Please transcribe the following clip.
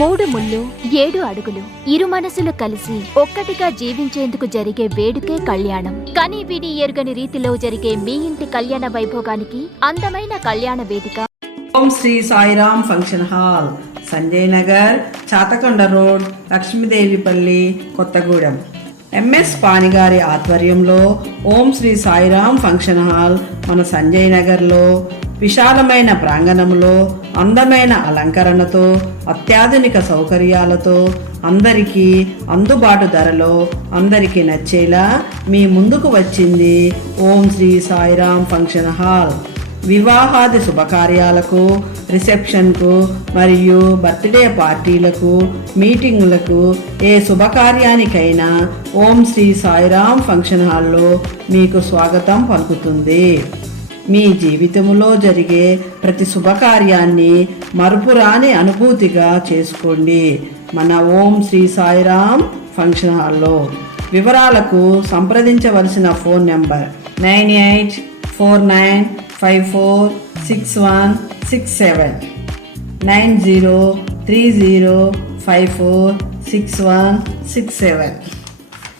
మూడు ముళ్ళు 7 అడుగులు ఇరు మనసులు కలిసి ఒక్కటిగా జీవించేందుకు జరిగే వేడుకే కళ్యాణం. కని విని ఎరుగని రీతిలో జరిగే మీ ఇంటి కళ్యాణ వైభోగానికి అందమైన కళ్యాణ వేదిక Om Shri Sairam function hall, Sanjay Nagar, Chathakonda road, Lakshmidevipalli, Kothagudem. MS పానిగారి ఆధ్వర్యంలో ఓం శ్రీ సాయిరామ్ ఫంక్షన్ హాల్ మన సంజయ్ నగర్లో విశాలమైన ప్రాంగణంలో అందమైన అలంకరణతో అత్యాధునిక సౌకర్యాలతో అందరికీ అందుబాటు ధరలో అందరికీ నచ్చేలా మీ ముందుకు వచ్చింది ఓం శ్రీ సాయిరామ్ ఫంక్షన్ హాల్. వివాహాది శుభకార్యాలకు, రిసెప్షన్కు మరియు బర్త్డే పార్టీలకు, మీటింగులకు, ఏ శుభకార్యానికైనా ఓం శ్రీ సాయిరామ్ ఫంక్షన్ హాల్లో మీకు స్వాగతం పలుకుతుంది. మీ జీవితంలో జరిగే ప్రతి శుభకార్యాన్ని మరుపురాని అనుభూతిగా చేసుకోండి మన ఓం శ్రీ సాయిరామ్ ఫంక్షన్ హాల్లో. వివరాలకు సంప్రదించవలసిన ఫోన్ నెంబర్ 9849546167 9030546167.